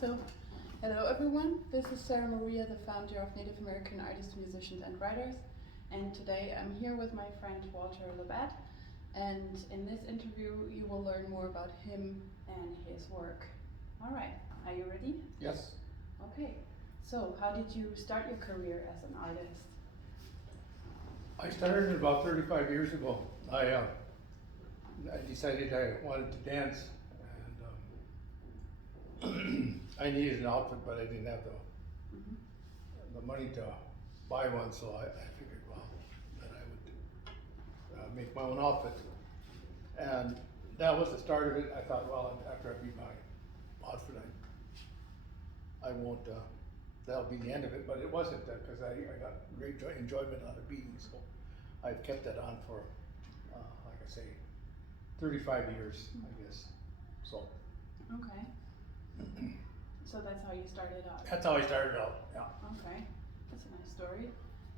So, hello everyone, this is Sarah Maria, the founder of Native American Artists, Musicians and Writers, and today I'm here with my friend Walter LaBatte, and in this interview you will learn more about him and his work. Alright, are you ready? Yes. Okay, so how did you start your career as an artist? I started about 35 years ago. I decided I wanted to dance, and I needed an outfit, but I didn't have the money to buy one, so I figured, well, that I would make my own outfit. And that was the start of it. I thought, well, after I beat my outfit, I won't, that'll be the end of it, but it wasn't, because I got great enjoyment out of beading, so I've kept that on for, like I say, 35 years, I guess, so. Okay. So that's how you started out? That's how I started out, yeah. Okay, that's a nice story.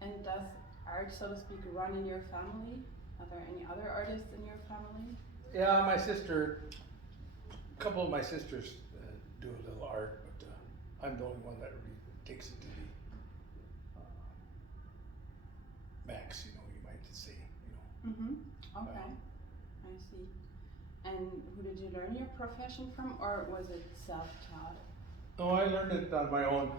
And does art, so to speak, run in your family? Are there any other artists in your family? Yeah, my sister, a couple of my sisters do a little art, but I'm the only one that really takes it to the max, you might say, Mm-hmm. Okay, I see. And who did you learn your profession from, or was it self-taught? No, I learned it on my own.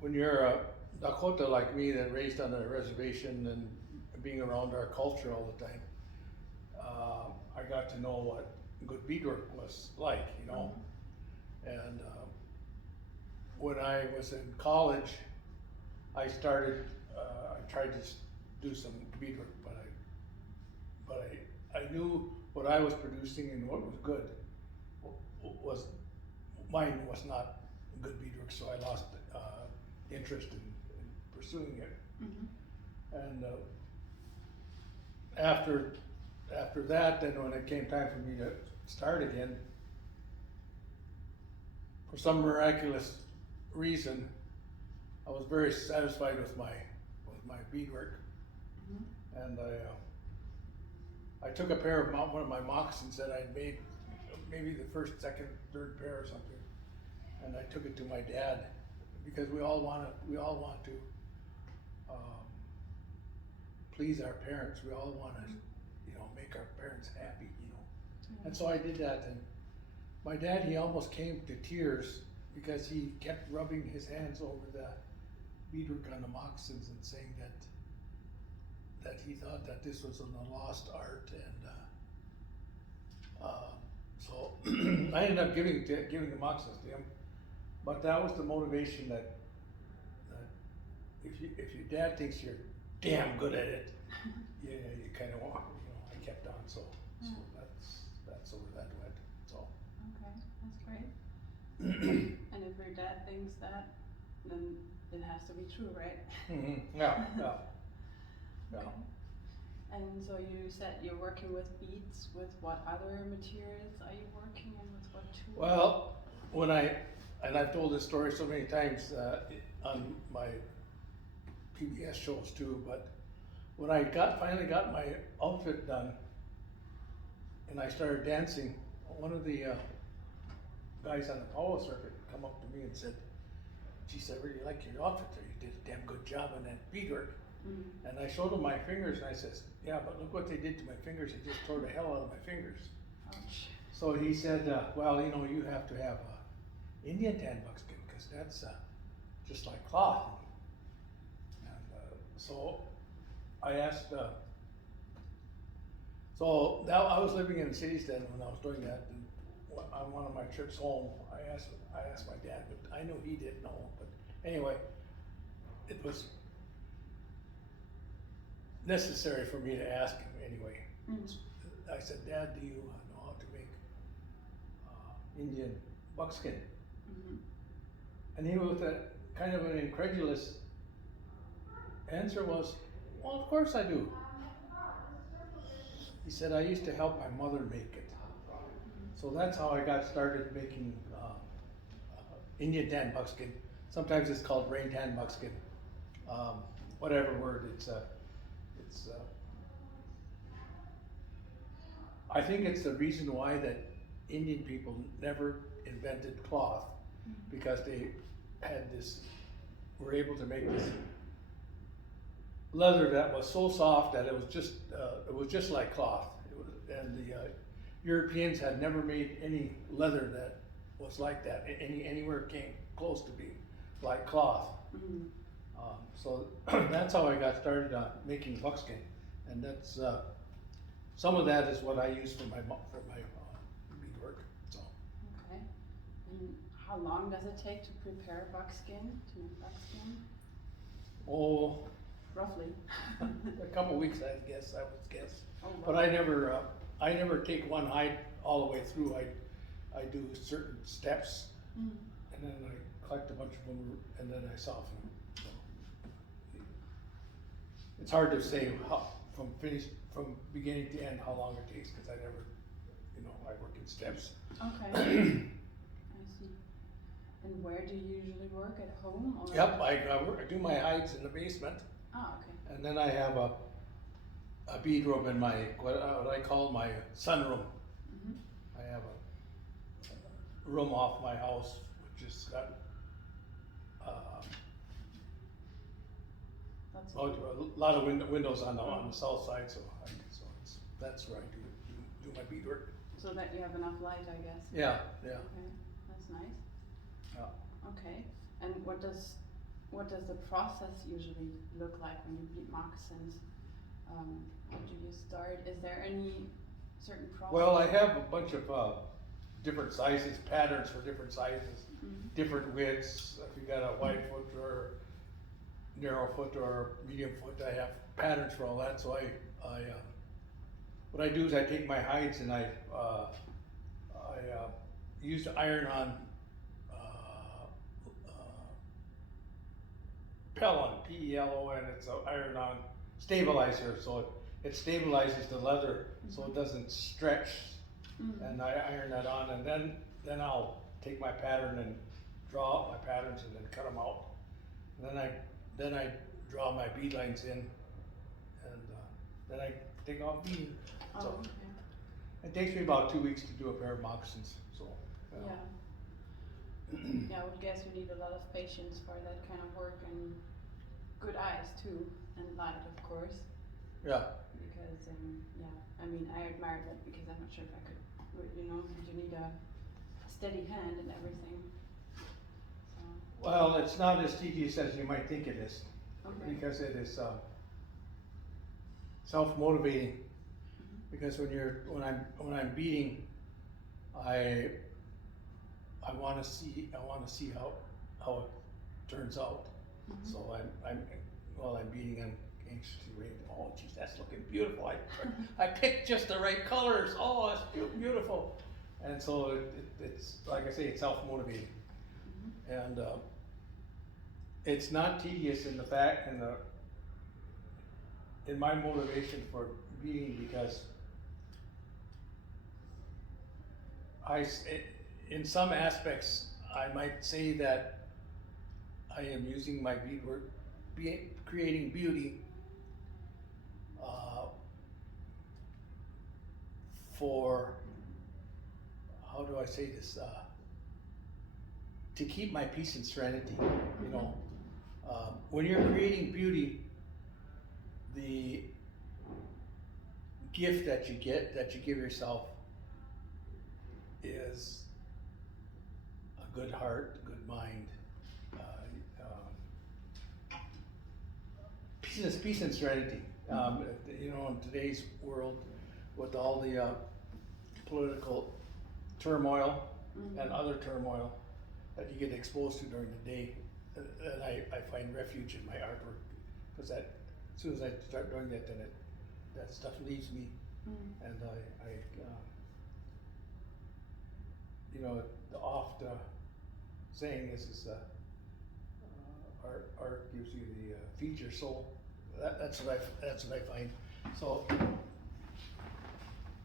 When you're a Dakota like me that raised on a reservation and being around our culture all the time, I got to know what good beadwork was like, And when I was in college, I started, I tried to do some beadwork, but I knew what I was producing and what was good was, mine was not good beadwork, so I lost interest in pursuing it. Mm-hmm. And after that, then when it came time for me to start again, for some miraculous reason, I was very satisfied with my beadwork. Mm-hmm. And I took a pair of one of my moccasins that I'd made, maybe the first, second, third pair or something, and I took it to my dad, because we all want to please our parents. We all want to, make our parents happy, Mm-hmm. And so I did that, and my dad, he almost came to tears because he kept rubbing his hands over the beadwork on the moccasins and saying that he thought that this was a lost art, and so I ended up giving the moccasins to him. But that was the motivation that if your dad thinks you're damn good at it, you kind of want, I kept on, so that's where that went. So. Okay, that's great. And if your dad thinks that, then it has to be true, right? Mm-hmm. Yeah. Okay. And so you said you're working with beads. With what other materials are you working, and with what tools? Well, and I've told this story so many times on my PBS shows too, but when I finally got my outfit done and I started dancing, one of the guys on the powwow circuit come up to me and said, "Geez, I really like your outfit there. You did a damn good job on that beadwork." Mm-hmm. And I showed him my fingers, and I says, "Yeah, but look what they did to my fingers. They just tore the hell out of my fingers." Ouch. So he said, "Well, you have to have Indian tan buckskin, because that's just like cloth." And so I asked, so now I was living in the cities then when I was doing that, and on one of my trips home, I asked my dad, but I knew he didn't know. But anyway, it was necessary for me to ask him anyway. Mm-hmm. I said, "Dad, do you know how to make Indian buckskin?" Mm-hmm. And he, with a kind of an incredulous answer, was, "Well, of course I do." He said, "I used to help my mother make it." So that's how I got started making Indian tan buckskin. Sometimes it's called rain tan buckskin. Whatever word, I think it's the reason why that Indian people never invented cloth because they had this, were able to make this leather that was so soft that it was just like cloth. And the Europeans had never made any leather that was like that. Anywhere came close to being like cloth. Mm-hmm. So that's how I got started on making buckskin, and that's some of that is what I use for my beadwork. So. Okay. And how long does it take to prepare buckskin, to make buckskin? Oh, Roughly. a couple weeks, I guess. I would guess. Oh, wow. But I never take one hide all the way through. I do certain steps, Mm. and then I collect a bunch of them, and then I soften them. So it's hard to say how, from beginning to end how long it takes because I never, I work in steps. Okay. I see. And where do you usually work, at home or? Yep, I do my hides in the basement, Oh, okay. and then I have a bead room in my what I call my sunroom. Mm-hmm. I have a room off my house which has got That's a lot of windows on the south side, so that's where I do my beadwork. so that you have enough light, I guess. Yeah. Okay, that's nice. Yeah. Okay, and what does the process usually look like when you bead moccasins? How do you start? Is there any certain process? Well, I have a bunch of different sizes, patterns for different sizes, Mhm. different widths. If you got a wide foot or narrow foot or medium foot, I have patterns for all that. So what I do is I take my hides and I use the iron-on Pelon, P-E-L-O-N. It's an iron-on stabilizer, so it stabilizes the leather so it doesn't stretch. Mhm. And I iron that on, and then I'll take my pattern and draw out my patterns and then cut them out. And then I draw my bead lines in, and then I take off beading. Oh, So okay. it takes me about 2 weeks to do a pair of moccasins. So Yeah. Yeah, I would guess you need a lot of patience for that kind of work and good eyes too, and light, of course. yeah. Because I mean, I admire that because I'm not sure if I could, because you need a steady hand and everything. So, Well, it's not as tedious as you might think it is, okay. because it is self-motivating. Because when I'm beading, I want to see how it turns out. Mhm. So while I'm beading, I'm anxiously waiting. Oh, geez, that's looking beautiful. I picked just the right colors. Oh, it's beautiful. And so it's like I say, it's self-motivating, and it's not tedious in the fact in my motivation for beading, because in some aspects, I might say that I am using my beadwork, creating beauty for, how do I say this, to keep my peace and serenity. When you're creating beauty, the gift that you give yourself is a good heart, a good mind, peace and serenity. In today's world, with all the political turmoil and other turmoil that you get exposed to during the day, and I find refuge in my artwork, because as soon as I start doing that, then that stuff leaves me, and the oft saying is art gives you the feeds your soul. That's what I find. So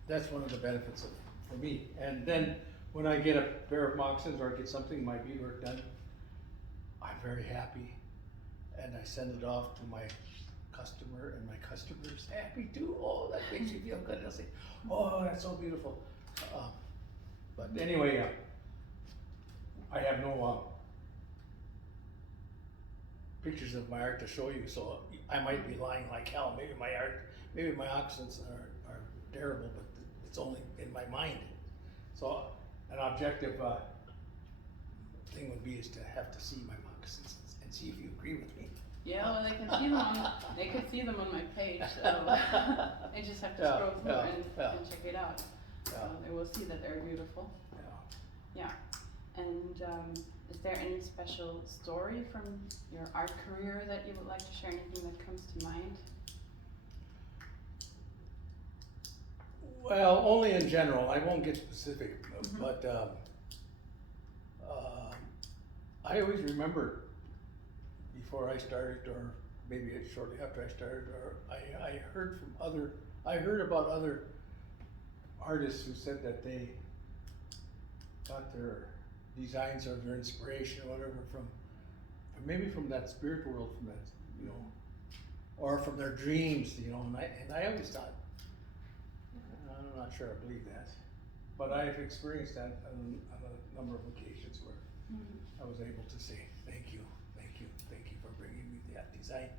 that's one of the benefits for me. And then when I get a pair of moccasins or I get something, my beadwork done, I'm very happy, and I send it off to my customer, and my customer's happy too. Oh, that makes me feel good. They'll say, "Oh, that's so beautiful." But anyway, I have no pictures of my art to show you, so I might be lying like hell. Maybe my accents are terrible, but it's only in my mind. So an objective thing would be is to have to see my moccasins and see if you agree with me. Yeah, well, they could see them on my page, so they just have to scroll through and check it out. So they will see that they're beautiful. Yeah. And is there any special story from your art career that you would like to share? Anything that comes to mind? Well, only in general. I won't get specific, but I always remember before I started, or maybe shortly after I started, or I heard about other artists who said that they got their designs or their inspiration or whatever from that spirit world, from that, or from their dreams, and I always thought, I'm not sure I believe that, but I've experienced that on a number of occasions where I was able to say, thank you for bringing me that design.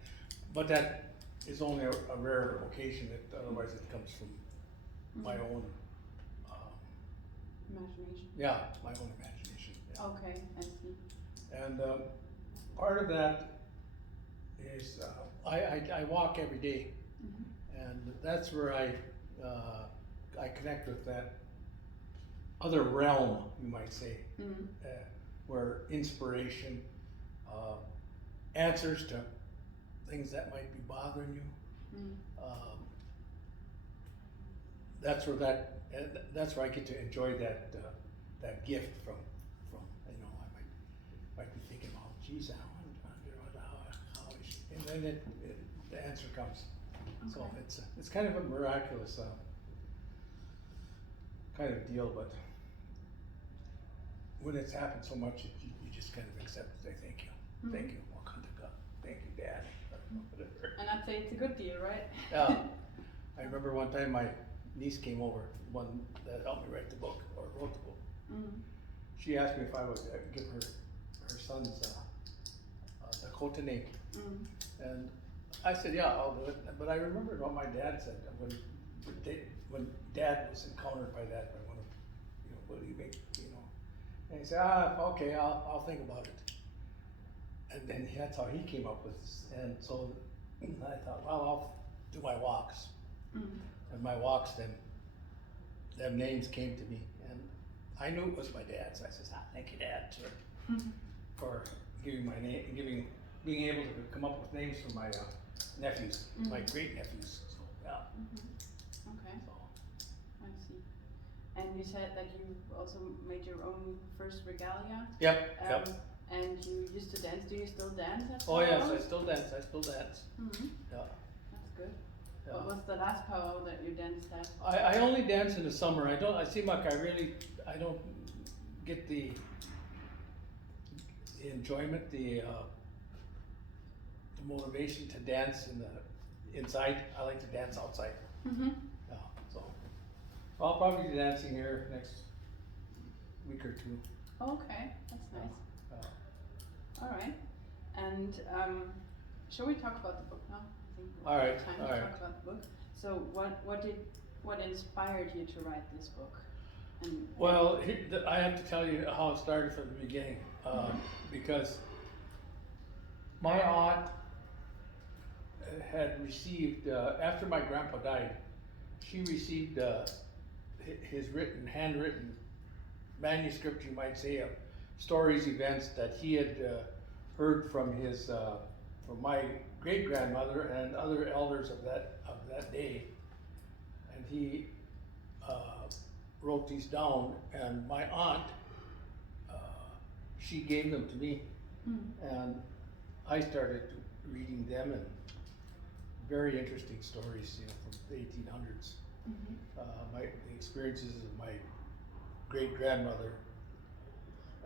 But that is only a rare occasion. Otherwise it comes from my own imagination. Yeah, my own imagination. Yeah. Okay, I see. And part of that is I walk every day, and that's where I connect with that other realm, you might say, where inspiration, answers to things that might be bothering you. That's where I get to enjoy that gift from I might be thinking, oh geez, how is she? And then the answer comes. Okay. So it's kind of a miraculous kind of deal, but when it's happened so much, you just kind of accept it. Say thank you, thank you, thank you, Dad. And I'd say it's a good deal, right? Yeah. I remember one time my niece came over, the one that helped me write the book, or wrote the book. She asked me if I would give her son's Dakota name. And I said, yeah, I'll do it. But I remembered what my dad said when Dad was encountered by that, by one of, what do you make, and he said, okay, I'll think about it. And then that's how he came up with this. And so I thought, well, I'll do my walks. And my walks, them names came to me, and I knew it was my dad's. I said, thank you, Dad, for giving my name, being able to come up with names for my nephews, my great nephews. So yeah. Okay. So. I see. And you said that you also made your own first regalia. Yep. And you used to dance. Do you still dance? Oh yes, I still dance. Yeah. That's good. Yeah. What was the last powwow that you danced at? I only dance in the summer. I seem like I don't get the enjoyment, the motivation to dance inside. I like to dance outside. Yeah, so I'll probably be dancing here next week or two. Okay, that's nice. All right, and shall we talk about the book now? I think all right. Time to talk about the book. So what inspired you to write this book? Well, I have to tell you how it started from the beginning, because my aunt had received, after my grandpa died, she received his handwritten manuscript, you might say, of stories, events that he had heard from from my great grandmother and other elders of that day, and he wrote these down. And my aunt, she gave them to me, and I started reading them, and very interesting stories, from the 1800s. The experiences of my great grandmother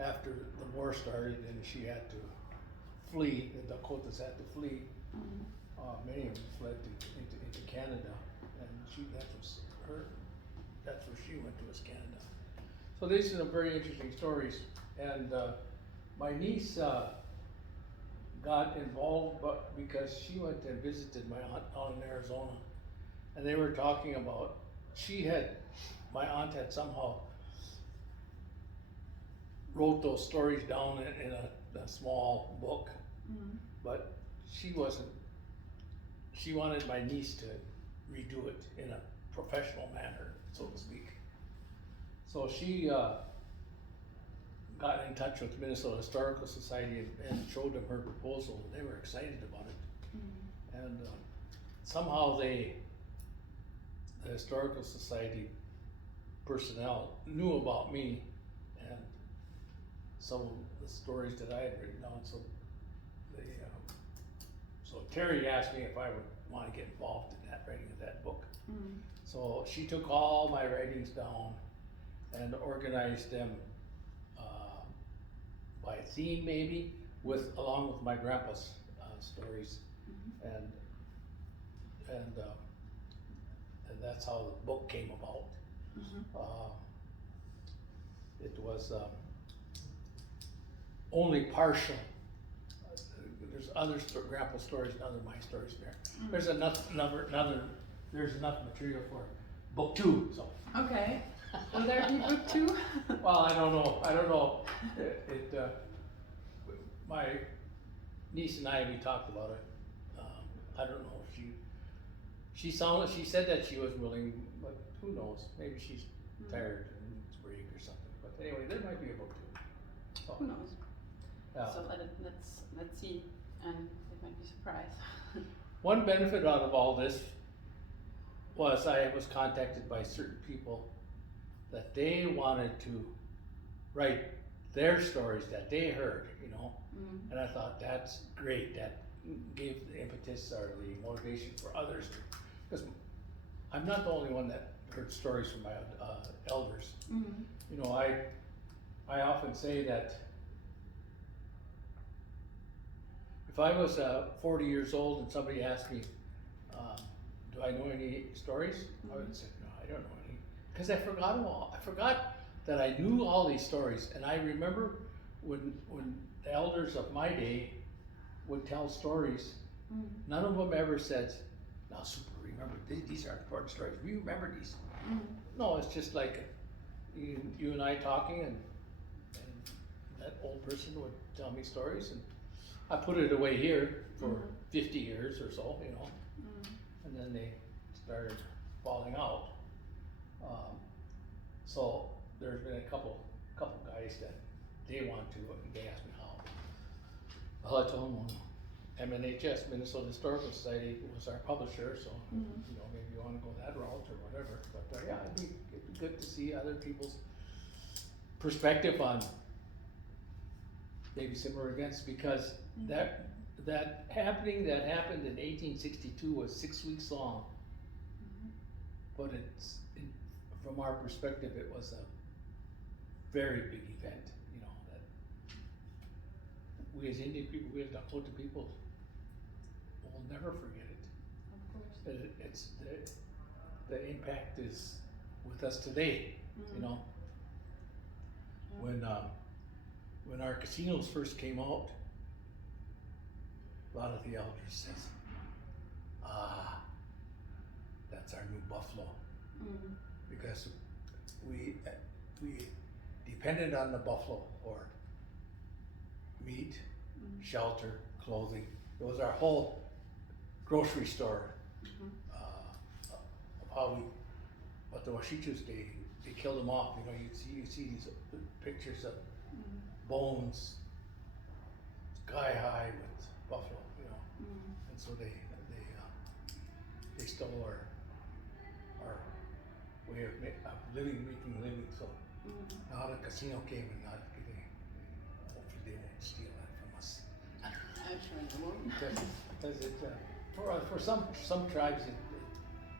after the war started, and she had to flee. The Dakotas had to flee. Many of them fled into Canada, and that's where she went to, was Canada. So So these are some very interesting stories, and my niece got involved, but because she went and visited my aunt out in Arizona, and they were talking about my aunt had somehow wrote those stories down in a small book, but she wanted my niece to redo it in a professional manner, so to speak. So she got in touch with Minnesota Historical Society and showed them her proposal, and they were excited about it. And somehow the Historical Society personnel knew about me and some of the stories that I had written down, so so Terry asked me if I would want to get involved in that writing of that book. So she took all my writings down and organized them by theme, maybe, along with my grandpa's stories, and that's how the book came about. It was only partial. There's other grandpa stories and other my stories there. There's enough material for book 2. So. Okay. Will there be book 2? Well, I don't know. My niece and I, we talked about it. I don't know if she said that she was willing, but who knows? Maybe she's tired and needs a break or something. But anyway, there might be a book 2. So, who knows? Yeah. So let's see, and it might be a surprise. One benefit out of all this was I was contacted by certain people that they wanted to write their stories that they heard, and I thought that's great. That gave the impetus or the motivation for others, because I'm not the only one that heard stories from my elders. I often say that if I was 40 years old and somebody asked me, do I know any stories? I would say, no, I don't know any. Because I forgot them all. I forgot that I knew all these stories. And I remember when the elders of my day would tell stories, none of them ever said, now super, remember, these are important stories. We remember these. No, it's just like you and I talking, and that old person would tell me stories, and I put it away here for 50 years or so, and then they started falling out. So there's been a couple guys that they want to, and they asked me how. Well, I told them, MNHS, Minnesota Historical Society, was our publisher, so maybe you want to go that route or whatever. But yeah, it'd be good to see other people's perspective on maybe similar events, because that happened in 1862 was 6 weeks long, but from our perspective, it was a very big event. That we as Indian people, we as Dakota people, will never forget it. Of course. It's the impact is with us today. When our casinos first came out, a lot of the elders says, that's our new Buffalo. Because we depended on the buffalo for meat, shelter, clothing. It was our whole grocery store of how but the Washichus, they killed them off. You see these pictures of bones sky high with buffalo, and so they stole our way of making living. So now the casino came, and not hopefully they won't steal that from us. I'm sure they won't. Because it for some tribes it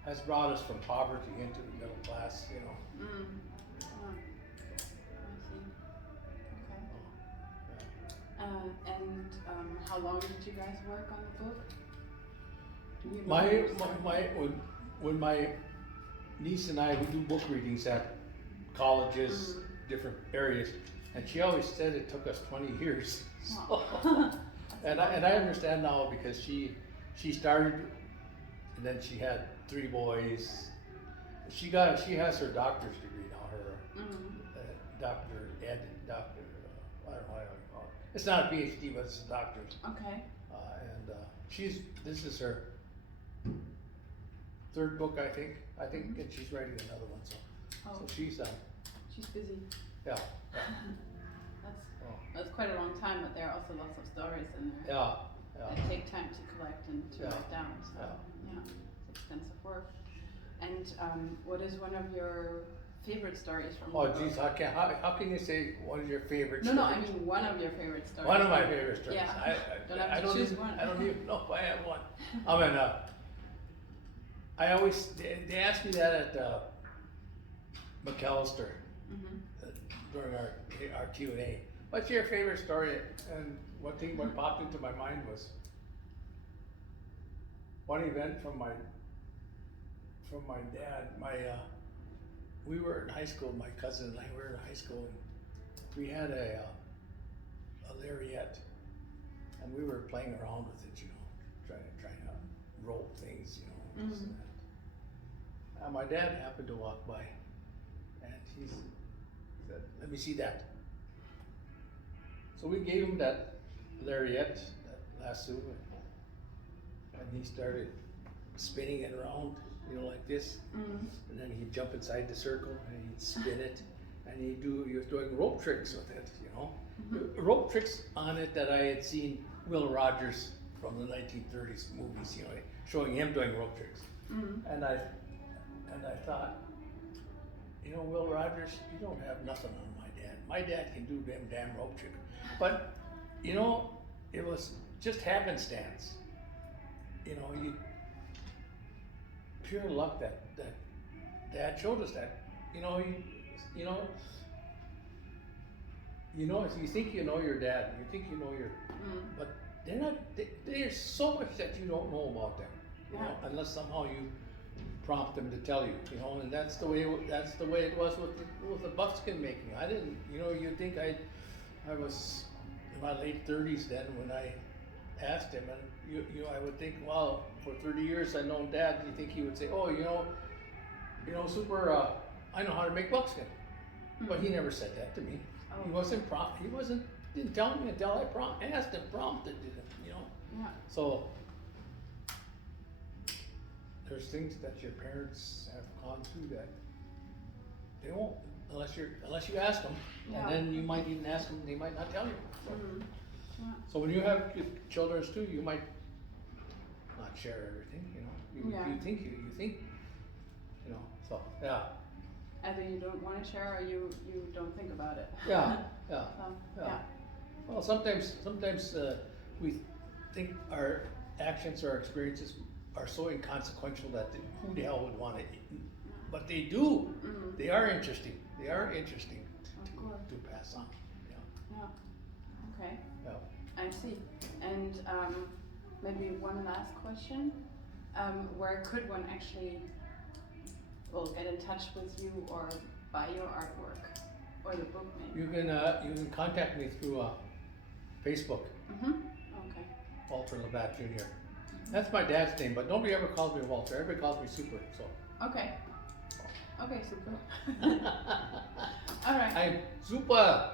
has brought us from poverty into the middle class. I see. Okay. And how long did you guys work on the book? Do you know when my niece and I, we do book readings at colleges, different areas, and she always said it took us 20 years. So, Wow. and I understand now because she started, and then she had 3 boys. She has her doctor's degree now, her Dr. Ed, Dr. I don't know how to call it. It's not a PhD, but it's a doctorate. Okay. And this is her 3rd book, I think, and she's writing another one. So she's busy. yeah. That's quite a long time, but there are also lots of stories in there. Yeah. That take time to collect and to write down. So it's extensive work. And what is one of your favorite stories from? Oh geez, how can you say one of your favorite No, stories? I mean one of your favorite stories. One of my favorite stories. Yeah. I don't even know if I have one. I mean, they asked me that at McAllister during our Q&A. What's your favorite story? And what popped into my mind was one event from my dad. We were in high school. My cousin and I were in high school, and we had a lariat, and we were playing around with it, trying to rope things, this and that. And my dad happened to walk by, and he said, "Let me see that." So we gave him that lariat, that lasso, and he started spinning it around, like this. And then he'd jump inside the circle and he'd spin it, and he was doing rope tricks with it, rope tricks on it that I had seen Will Rogers from the 1930s movies, showing him doing rope tricks. And I thought, Will Rogers, you don't have nothing on my dad. My dad can do them damn rope tricks. But, it was just happenstance. Pure luck that Dad showed us that. You think you know your dad, you think you know but they're not. There's so much that you don't know about them, unless somehow you prompt them to tell you, and that's the way it was with the buckskin making. I didn't, you'd think I was in my late 30s then when I asked him, and I would think, well, for 30 years I've known Dad. You think he would say, oh, super, I know how to make buckskin, but he never said that to me. He didn't tell me until I asked him, prompted him, Yeah. So there's things that your parents have gone through that they won't unless you ask them, and then you might even ask them, they might not tell you. So, so when you have children too, you might not share everything. You think, So yeah. Either you don't want to share, or you don't think about it. Yeah. So, Well, sometimes we think our actions or experiences are so inconsequential that who the hell would want it? But they do. They are interesting. They are interesting to pass on. Yeah. Okay. Yeah. I see. And maybe one last question. Where could one actually get in touch with you or buy your artwork or the book maybe? You can contact me through Facebook. Okay. Walter LaBatte Jr. That's my dad's name, but nobody ever calls me Walter. Everybody calls me Super. So. Okay. Okay, super. All right. I'm super.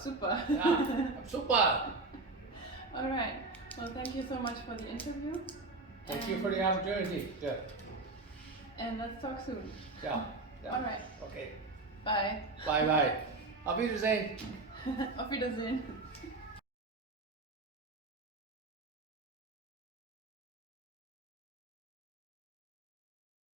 Super. Yeah, I'm super. All right. Well, thank you so much for the interview. Thank you for the opportunity. Yeah. And let's talk soon. Yeah. All right. Okay. Bye. Bye. Auf Wiedersehen. Auf Wiedersehen.